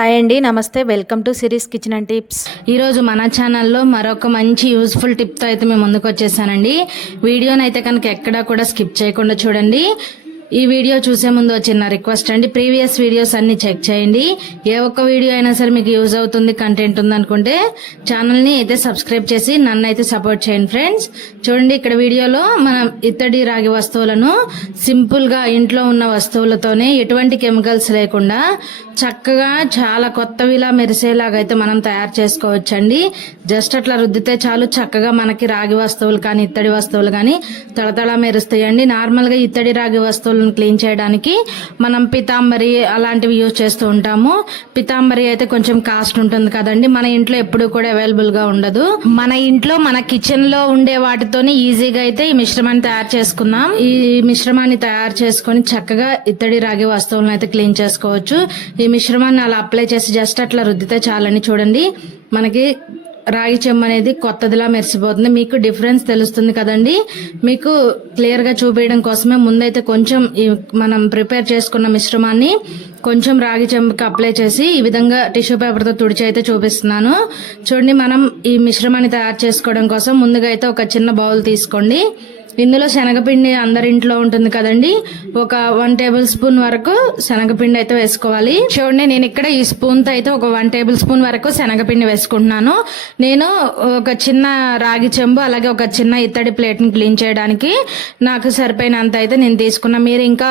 Hi అండి, నమస్తే. Welcome to series kitchen and tips. ఈరోజు మన ఛానల్లో మరొక మంచి యూస్ఫుల్ టిప్తో అయితే మేము ముందుకు వచ్చేసానండి. వీడియోని అయితే కనుక ఎక్కడా కూడా స్కిప్ చేయకుండా చూడండి. ఈ వీడియో చూసే ముందు చిన్న రిక్వెస్ట్ అండి, ప్రీవియస్ వీడియోస్ అన్ని చెక్ చేయండి. ఏ ఒక్క వీడియో అయినా సరే మీకు యూజ్ అవుతుంది, కంటెంట్ ఉందనుకుంటే ఛానల్ని అయితే సబ్స్క్రైబ్ చేసి నన్ను అయితే సపోర్ట్ చేయండి ఫ్రెండ్స్. చూడండి, ఇక్కడ వీడియోలో మనం ఇత్తడి రాగి వస్తువులను సింపుల్గా ఇంట్లో ఉన్న వస్తువులతోనే ఎటువంటి కెమికల్స్ లేకుండా చక్కగా చాలా కొత్తవిలా మెరిసేలాగా అయితే మనం తయారు చేసుకోవచ్చండి. జస్ట్ అట్లా రుద్దితే చాలు, చక్కగా మనకి రాగి వస్తువులు కానీ ఇత్తడి వస్తువులు కానీ తళతళ మెరుస్తాయండి. నార్మల్గా ఇత్తడి రాగి వస్తువులు క్లీన్ చేయడానికి మనం పితాంబరి అలాంటివి యూజ్ చేస్తూ ఉంటాము. పితాంబరి అయితే కొంచెం కాస్ట్ ఉంటుంది కదండి, మన ఇంట్లో ఎప్పుడు కూడా అవైలబుల్ గా ఉండదు. మన ఇంట్లో మన కిచెన్ లో ఉండే వాటితోనే ఈజీగా అయితే ఈ మిశ్రమాన్ని తయారు చేసుకుందాం. ఈ మిశ్రమాన్ని తయారు చేసుకుని చక్కగా ఇత్తడి రాగి వస్తువులను అయితే క్లీన్ చేసుకోవచ్చు. ఈ మిశ్రమాన్ని అలా అప్లై చేసి జస్ట్ అట్లా రుద్దితే చాలని. చూడండి, మనకి రాగి చెంబు అనేది కొత్తదిలా మెరిసిపోతుంది. మీకు డిఫరెన్స్ తెలుస్తుంది కదండి. మీకు క్లియర్ గా చూపించడం కోసమే ముందైతే కొంచెం మనం ప్రిపేర్ చేసుకున్న మిశ్రమాన్ని కొంచెం రాగి చెంబుకి అప్లై చేసి ఈ విధంగా టిష్యూ పేపర్ తో తుడిచి అయితే చూపిస్తున్నాను. చూడండి, మనం ఈ మిశ్రమాన్ని తయారు చేసుకోవడం కోసం ముందుగా అయితే ఒక చిన్న బౌల్ తీసుకోండి. ఇందులో శనగపిండి అందరింట్లో ఉంటుంది కదండి, ఒక 1 టేబుల్ స్పూన్ వరకు శనగపిండి అయితే వేసుకోవాలి. చూడండి, నేను ఇక్కడ ఈ స్పూన్ తో అయితే ఒక 1 టేబుల్ స్పూన్ వరకు శనగపిండి వేసుకుంటున్నాను. నేను ఒక చిన్న రాగి చెంబు అలాగే ఒక చిన్న ఇత్తడి ప్లేట్ ని క్లీన్ చేయడానికి నాకు సరిపోయినంత అయితే నేను తీసుకున్నా. మీరు ఇంకా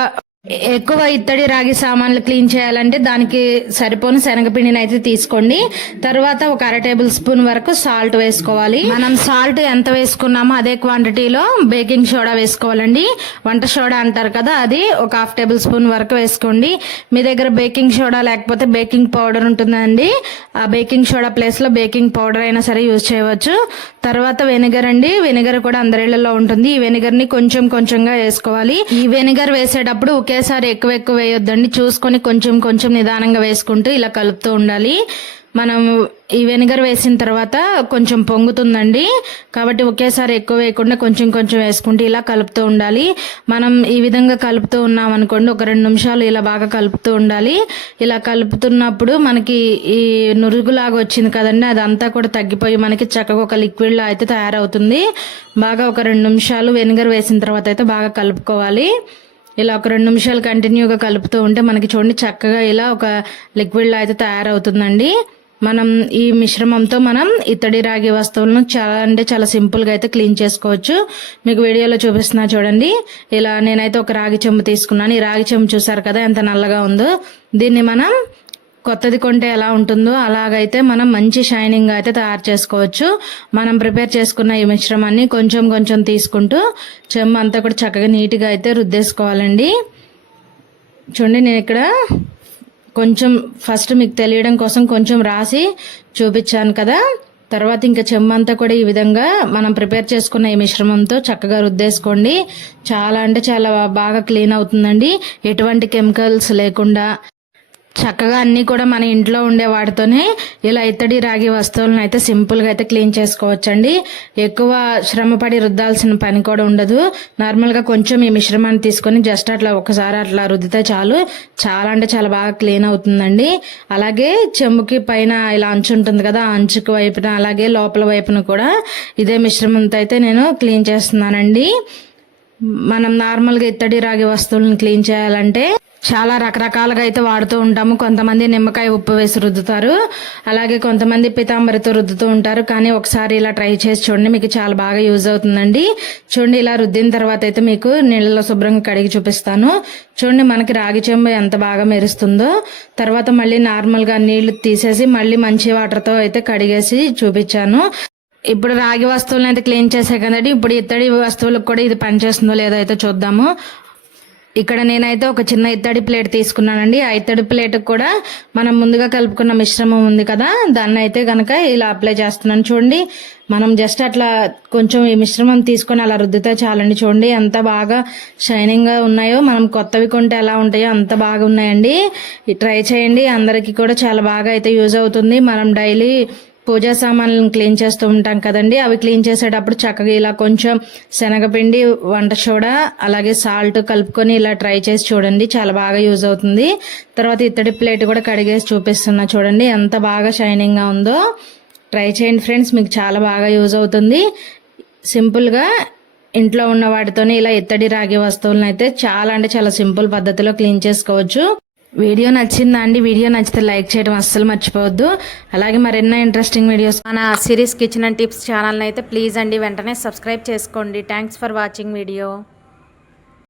ఎక్కువ ఇత్తడి రాగి సామాన్లు క్లీన్ చేయాలంటే దానికి సరిపోని శనగపిండిని అయితే తీసుకోండి. తర్వాత ఒక 1/2 టేబుల్ స్పూన్ వరకు సాల్ట్ వేసుకోవాలి. మనం సాల్ట్ ఎంత వేసుకున్నామో అదే క్వాంటిటీలో బేకింగ్ సోడా వేసుకోవాలండి. వంట సోడా అంటారు కదా, అది ఒక 1/2 టేబుల్ స్పూన్ వరకు వేసుకోండి. మీ దగ్గర బేకింగ్ సోడా లేకపోతే బేకింగ్ పౌడర్ ఉంటుందండి, ఆ బేకింగ్ సోడా ప్లేస్ లో బేకింగ్ పౌడర్ అయినా సరే యూజ్ చేయవచ్చు. తర్వాత వెనిగర్ అండి, వెనిగర్ కూడా అందరిళ్లలో ఉంటుంది. ఈ వెనిగర్ ని కొంచెం కొంచెంగా వేసుకోవాలి. ఈ వెనిగర్ వేసేటప్పుడు ఒకేసారి ఎక్కువ వేయొద్దండి, చూసుకొని కొంచెం కొంచెం నిదానంగా వేసుకుంటూ ఇలా కలుపుతూ ఉండాలి. మనం ఈ వెనిగర్ వేసిన తర్వాత కొంచెం పొంగుతుందండి, కాబట్టి ఒకేసారి ఎక్కువ వేయకుండా కొంచెం కొంచెం వేసుకుంటూ ఇలా కలుపుతూ ఉండాలి. మనం ఈ విధంగా కలుపుతూ ఉన్నాం అనుకోండి, ఒక 2 నిమిషాలు ఇలా బాగా కలుపుతూ ఉండాలి. ఇలా కలుపుతున్నప్పుడు మనకి ఈ నురుగులాగా వచ్చింది కదండి, అదంతా కూడా తగ్గిపోయి మనకి చక్కగా ఒక లిక్విడ్ లా అయితే తయారవుతుంది. బాగా ఒక 2 నిమిషాలు వెనిగర్ వేసిన తర్వాత అయితే బాగా కలుపుకోవాలి. ఇలా ఒక 2 నిమిషాలు కంటిన్యూగా కలుపుతూ ఉంటే మనకి చూడండి చక్కగా ఇలా ఒక లిక్విడ్ లా అయితే తయారవుతుందండి. మనం ఈ మిశ్రమంతో మనం ఇత్తడి రాగి వస్తువులను చాలా సింపుల్ గా అయితే క్లీన్ చేసుకోవచ్చు. మీకు వీడియోలో చూపిస్తున్నా చూడండి. ఇలా నేనైతే ఒక రాగి చెంబు తీసుకున్నాను. ఈ రాగి చెంబు చూసారు కదా ఎంత నల్లగా ఉందో. దీన్ని మనం కొత్తది కొంటే ఎలా ఉంటుందో అలాగైతే మనం మంచి షైనింగ్ అయితే తయారు చేసుకోవచ్చు. మనం ప్రిపేర్ చేసుకున్న ఈ మిశ్రమాన్ని కొంచెం కొంచెం తీసుకుంటూ చెంబు అంతా కూడా చక్కగా నీట్గా అయితే రుద్దేసుకోవాలండి. చూడండి, నేను ఇక్కడ కొంచెం ఫస్ట్ మీకు తెలియడం కోసం కొంచెం రాసి చూపించాను కదా. తర్వాత ఇంకా చెంబు అంతా కూడా ఈ విధంగా మనం ప్రిపేర్ చేసుకున్న ఈ మిశ్రమంతో చక్కగా రుద్దేసుకోండి. చాలా అంటే చాలా బాగా క్లీన్ అవుతుందండి, ఎటువంటి కెమికల్స్ లేకుండా చక్కగా అన్ని కూడా మన ఇంట్లో ఉండే వాటితోనే ఇలా ఇత్తడి రాగి వస్తువులను అయితే సింపుల్ గా అయితే క్లీన్ చేసుకోవచ్చండి. ఎక్కువ శ్రమపడి రుద్దాల్సిన పని కూడా ఉండదు. నార్మల్ గా కొంచెం ఈ మిశ్రమాన్ని తీసుకొని జస్ట్ అట్లా ఒకసారి అట్లా రుద్దితే చాలు, చాలా అంటే చాలా బాగా క్లీన్ అవుతుందండి. అలాగే చెంబుకి పైన ఇలా అంచు ఉంటుంది కదా, ఆ అంచుకు వైపున అలాగే లోపల వైపున కూడా ఇదే మిశ్రమంతో అయితే నేను క్లీన్ చేస్తున్నానండి. మనం నార్మల్ గా ఇత్తడి రాగి వస్తువులను క్లీన్ చేయాలంటే చాలా రకరకాలుగా అయితే వాడుతూ ఉంటాము. కొంతమంది నిమ్మకాయ ఉప్పు వేసి రుద్దుతారు, అలాగే కొంతమంది పితాంబరితో రుద్దుతూ ఉంటారు. కానీ ఒకసారి ఇలా ట్రై చేసి చూడండి, మీకు చాలా బాగా యూజ్ అవుతుందండి. చూడండి, ఇలా రుద్దిన తర్వాత అయితే మీకు నీళ్ళలో శుభ్రంగా కడిగి చూపిస్తాను. చూడండి, మనకి రాగి చెంబు ఎంత బాగా మెరుస్తుందో. తర్వాత మళ్ళీ నార్మల్ గా నీళ్లు తీసేసి మళ్ళీ మంచి వాటర్ తో అయితే కడిగేసి చూపించాను. ఇప్పుడు రాగి వస్తువులను అయితే క్లీన్ చేసే కదండి, ఇప్పుడు ఇత్తడి వస్తువులకు కూడా ఇది పనిచేస్తుందో లేదో అయితే చూద్దాము. ఇక్కడ నేనైతే ఒక చిన్న ఇత్తడి ప్లేట్ తీసుకున్నానండి. ఆ ఇత్తడి ప్లేట్ కూడా మనం ముందుగా కలుపుకున్న మిశ్రమం ఉంది కదా, దాన్ని అయితే గనక ఇలా అప్లై చేస్తున్నాను. చూడండి, మనం జస్ట్ అట్లా కొంచెం ఈ మిశ్రమం తీసుకొని అలా రుద్దితే చాలండి. చూడండి ఎంత బాగా షైనింగ్ గా ఉన్నాయో, మనం కొత్తవి కొంటే ఎలా ఉంటాయో అంత బాగా ఉన్నాయండి. ట్రై చేయండి, అందరికీ కూడా చాలా బాగా అయితే యూజ్ అవుతుంది. మనం డైలీ పూజా సామాన్లను క్లీన్ చేస్తూ ఉంటాం కదండి, అవి క్లీన్ చేసేటప్పుడు చక్కగా ఇలా కొంచెం శనగపిండి, వంట సోడా, అలాగే సాల్ట్ కలుపుకొని ఇలా ట్రై చేసి చూడండి, చాలా బాగా యూజ్ అవుతుంది. తర్వాత ఇత్తడి ప్లేట్ కూడా కడిగేసి చూపిస్తున్నా చూడండి ఎంత బాగా షైనింగ్గా ఉందో. ట్రై చేయండి ఫ్రెండ్స్, మీకు చాలా బాగా యూజ్ అవుతుంది. సింపుల్గా ఇంట్లో ఉన్న వాటితోనే ఇలా ఇత్తడి రాగి వస్తువులను అయితే చాలా అంటే చాలా సింపుల్ పద్ధతిలో క్లీన్ చేసుకోవచ్చు. వీడియో నచ్చిందా అండి? వీడియో నచ్చితే లైక్ చేయడం అస్సలు మర్చిపోవద్దు. అలాగే మరెన్నో ఇంట్రెస్టింగ్ వీడియోస్ మన సిరీస్ కిచెన్ అండ్ టిప్స్ ఛానల్ని అయితే ప్లీజ్ అండి వెంటనే సబ్స్క్రైబ్ చేసుకోండి. Thanks for watching video.